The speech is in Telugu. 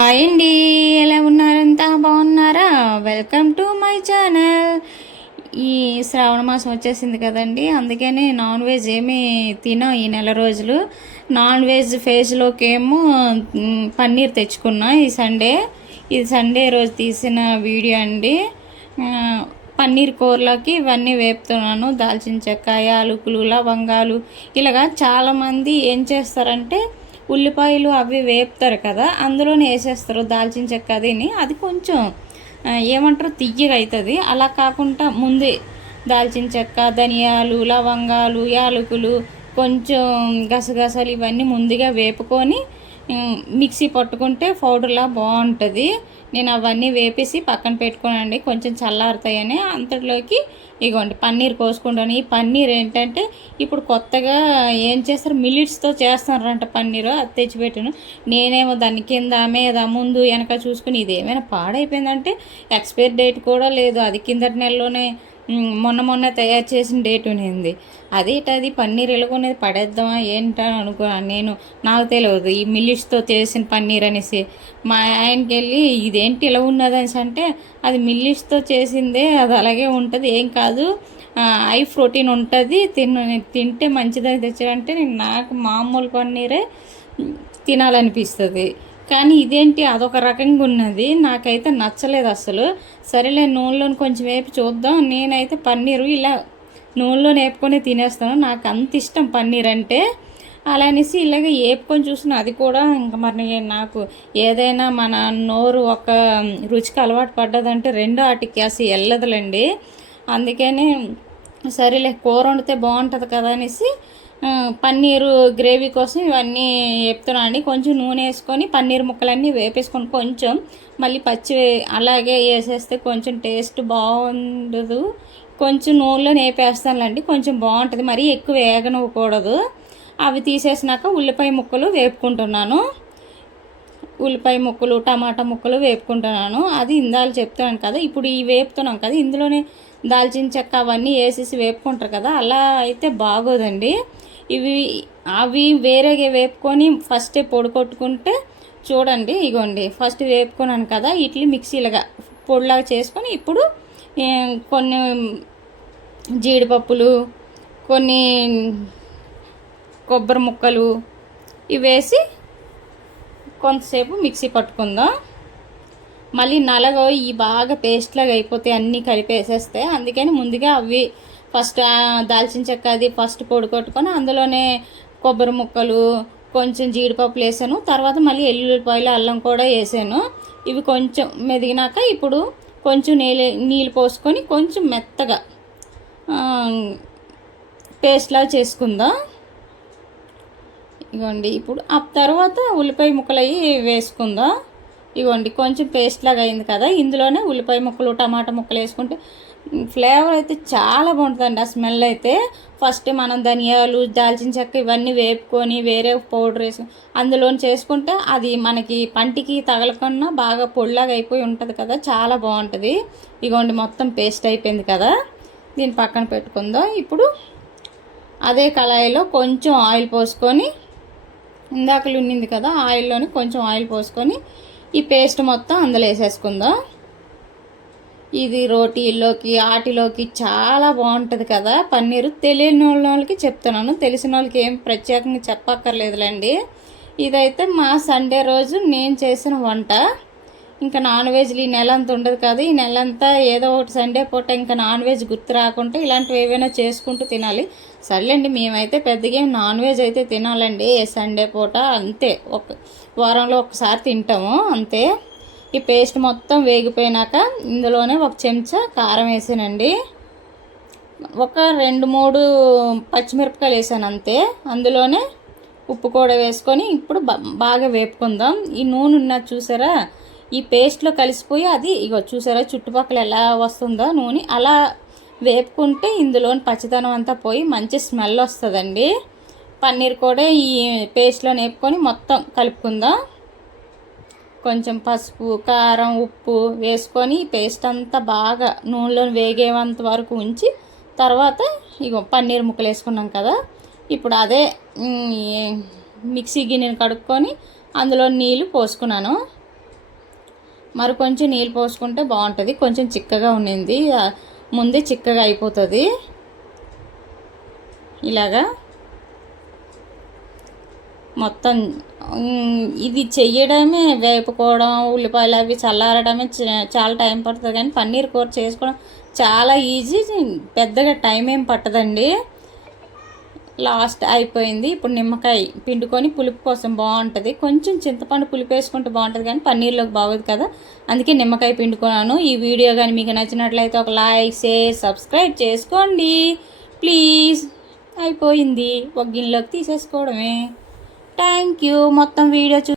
హాయ్ అండి ఎలా ఉన్నారంతా? బాగున్నారా? వెల్కమ్ టు మై ఛానల్ ఈ శ్రావణ మాసం వచ్చేసింది కదండి అందుకని నాన్ వెజ్ ఏమీ తినాం ఈ నెల రోజులు. నాన్ వెజ్ ఫేజ్లోకి ఏమో పన్నీర్ తెచ్చుకున్నా ఈ సండే ఇది సండే రోజు తీసిన వీడియో అండి. పన్నీర్ కూరలోకి ఇవన్నీ వేపుతున్నాను. దాల్చిన చెక్క యాలకులు లవంగాలు. ఇలాగా చాలామంది ఏం చేస్తారంటే ఉల్లిపాయలు అవి వేపుతారు కదా అందులోనే వేసేస్తారు దాల్చిన చెక్క అదిని. అది కొంచెం ఏమంటారు తియ్యగా అవుతుంది అలా కాకుండా ముందే దాల్చిన చెక్క ధనియాలు లవంగాలు యాలకులు కొంచెం గసగసాలు ఇవన్నీ ముందుగా వేపుకొని మిక్సీ పట్టుకుంటే పౌడర్లా బాగుంటుంది. నేను అవన్నీ వేపేసి పక్కన పెట్టుకోనండి కొంచెం చల్లారుతాయని అంతటిలోకి ఇగోండి పన్నీర్ కోసుకుంటాను ఈ పన్నీర్ ఏంటంటే ఇప్పుడు కొత్తగా ఏం చేస్తారు? మిలిట్స్తో చేస్తున్నారంట పన్నీరు అది తెచ్చిపెట్టాను. నేనేమో దాని కింద మీద ముందు వెనక చూసుకుని ఇది ఏమైనా పాడైపోయిందంటే ఎక్స్పైర్ డేట్ కూడా లేదు. అది కిందటి నెలలోనే మొన్న మొన్న తయారు చేసిన డేట్ ఉన్నింది. అదేటది పన్నీర్ ఎలుగునేది పడేద్దామా ఏంటని అనుకున్నాను నేను నాకు తెలియదు. ఈ మిల్లిష్తో చేసిన పన్నీర్ అనేసి. మా ఆయనకి వెళ్ళి ఇదేంటి ఇలా ఉన్నది అనేసి అంటే అది మిల్లిట్స్తో చేసిందే అది అలాగే ఉంటుంది ఏం కాదు. హై ప్రోటీన్ ఉంటుంది తిన తింటే మంచిదని తెచ్చారంటే నేను నాకు మామూలు పన్నీరే తినాలనిపిస్తుంది. కానీ ఇదేంటి? అదొక రకంగా ఉన్నది. నాకైతే నచ్చలేదు అసలు. సరేలే నూనెలోని కొంచెం వేపి చూద్దాం. నేనైతే పన్నీరు ఇలా నూనెలో వేపుకొని తినేస్తాను. నాకు అంత ఇష్టం పన్నీర్ అంటే. అలా అనేసి ఇలాగ వేపుకొని చూసిన అది కూడా ఇంకా మరి నాకు ఏదైనా మన నోరు ఒక రుచికి అలవాటు పడ్డదంటే రెండో ఆటికి అసలు వెళ్ళదులండి అందుకని సరేలే కూర వండితే బాగుంటుంది కదా అనేసి పన్నీరు గ్రేవీ కోసం ఇవన్నీ చెప్తున్నా అండి. కొంచెం నూనె వేసుకొని పన్నీర్ ముక్కలన్నీ వేపేసుకొని కొంచెం మళ్ళీ పచ్చి అలాగే వేసేస్తే కొంచెం టేస్ట్ బాగుండదు. కొంచెం నూనెలో వేపేస్తానులేండి కొంచెం బాగుంటుంది. మరీ ఎక్కువ వేగనివ్వకూడదు. అవి తీసేసినాక ఉల్లిపాయ ముక్కలు వేపుకుంటున్నాను. ఉల్లిపాయ ముక్కలు టమాటా ముక్కలు వేపుకుంటున్నాను. అది ఇందాలు చెప్తున్నాను కదా ఇప్పుడు ఈ వేపుతున్నాం కదా ఇందులోనే దాల్చిన చెక్క అవన్నీ వేసేసి వేపుకుంటారు కదా అలా అయితే బాగోదండి. ఇవి అవి వేరేగా వేపుకొని ఫస్టే పొడి కొట్టుకుంటే చూడండి ఇగోండి ఫస్ట్ వేపుకున్నాను కదా ఇట్లీ మిక్సీలుగా పొడిలాగా చేసుకొని ఇప్పుడు కొన్ని జీడిపప్పులు కొన్ని కొబ్బరి ముక్కలు ఇవి వేసి కొంతసేపు మిక్సీ పట్టుకుందాం. మళ్ళీ నలగో ఈ బాగా పేస్ట్లాగా అయిపోతాయి అయిపోతే అన్నీ కలిపేసేస్తే. అందుకని ముందుగా అవి ఫస్ట్ దాల్చిన చెక్క అది ఫస్ట్ పొడి కొట్టుకొని అందులోనే కొబ్బరి ముక్కలు కొంచెం జీడిపప్పులు వేసాను. తర్వాత మళ్ళీ ఎల్లుల్లిపాయలు అల్లం కూడా వేసాను. ఇవి కొంచెం మెదిగినాక ఇప్పుడు కొంచెం నీళ్ళు నీళ్ళు పోసుకొని కొంచెం మెత్తగా పేస్ట్లా చేసుకుందాం. ఇగోండి ఇప్పుడు ఆ తర్వాత ఉల్లిపాయ ముక్కలు అవి వేసుకుందాం. ఇగోండి కొంచెం పేస్ట్ లాగా అయింది కదా ఇందులోనే ఉల్లిపాయ ముక్కలు టమాటా ముక్కలు వేసుకుంటే ఫ్లేవర్ అయితే చాలా బాగుంటుందండి. ఆ స్మెల్ అయితే ఫస్ట్ మనం ధనియాలు దాల్చిన చెక్క ఇవన్నీ వేపుకొని వేరే పౌడర్ వేసి అందులో చేసుకుంటే అది మనకి పంటికి తగలకుండా బాగా పొడిలాగా అయిపోయి ఉంటుంది కదా చాలా బాగుంటుంది. ఇగోండి మొత్తం పేస్ట్ అయిపోయింది కదా. దీన్ని పక్కన పెట్టుకుందాం. ఇప్పుడు అదే కళాయిలో కొంచెం ఆయిల్ పోసుకొని ఇందాకలు ఉన్నింది కదా ఆయిల్లోని కొంచెం ఆయిల్ పోసుకొని ఈ పేస్ట్ మొత్తం అందులో వేసేసుకుందాం. ఇది రోటీల్లోకి ఆటిలోకి చాలా బాగుంటుంది కదా. పన్నీరు తెలియని వాళ్ళకి చెప్తున్నాను. తెలిసిన వాళ్ళకి ఏం ప్రత్యేకంగా చెప్పక్కర్లేదులేండి. ఇదైతే మా సండే రోజు నేను చేసిన వంట. ఇంకా నాన్ వెజ్లు ఈ నెల అంతా ఉండదు కదా. ఈ నెల అంతా ఏదో ఒకటి సండే పూట ఇంకా నాన్ వెజ్ గుర్తు రాకుంటే ఇలాంటివి ఏవైనా చేసుకుంటూ తినాలి. సర్లేండి మేమైతే పెద్దగా నాన్ వెజ్ అయితే తినాలండి. ఏ సండే పూట అంతే. ఒక వారంలో ఒకసారి తింటాము అంతే. ఈ పేస్ట్ మొత్తం వేగిపోయినాక ఇందులోనే ఒక చెంచా కారం వేసానండి. ఒక రెండు మూడు పచ్చిమిరపకాయలు వేసాను అంతే. అందులోనే ఉప్పు కూడా వేసుకొని ఇప్పుడు బాగా వేపుకుందాం. ఈ నూనె ఉన్నది చూసారా? ఈ పేస్ట్లో కలిసిపోయి అది ఇగో చూసారా? చుట్టుపక్కల ఎలా వస్తుందో నూనె. అలా వేపుకుంటే ఇందులోని పచ్చిదనం అంతా పోయి మంచి స్మెల్ వస్తుందండి. పన్నీర్ కూడా ఈ పేస్ట్లో వేపుకొని మొత్తం కలుపుకుందాం. కొంచెం పసుపు కారం ఉప్పు వేసుకొని పేస్ట్ అంతా బాగా నూనెలో వేగేంత వరకు ఉంచి తర్వాత ఇగో పన్నీర్ ముక్కలు వేసుకున్నాం కదా. ఇప్పుడు అదే మిక్సీ గిన్నెని కడుక్కొని అందులో నీళ్ళు పోసుకున్నాను. మరి కొంచెం నీళ్ళు పోసుకుంటే బాగుంటుంది. కొంచెం చిక్కగా ఉండింది ముందే చిక్కగా అయిపోతుంది. ఇలాగా. మొత్తం ఇది చెయ్యడమే వేపుకోవడం ఉల్లిపాయలు అవి చల్లారడమే చ- చాలా టైం పడుతుంది కానీ పన్నీర్ కూర చేసుకోవడం చాలా ఈజీ పెద్దగా టైం ఏం పట్టదండి. లాస్ట్ అయిపోయింది. ఇప్పుడు నిమ్మకాయ పిండుకొని పులుపు కోసం బాగుంటుంది. కొంచెం చింతపండు పులుపు వేసుకుంటే బాగుంటుంది కానీ పన్నీర్లోకి బాగోదు కదా. అందుకే నిమ్మకాయ పిండుకున్నాను. ఈ వీడియో కానీ మీకు నచ్చినట్లయితే ఒక లైక్ షేర్ సబ్స్క్రైబ్ చేసుకోండి. ప్లీజ్. అయిపోయింది. ఒక గిన్నెలోకి తీసేసుకోవడమే. Thank you. మొత్తం వీడియో చూ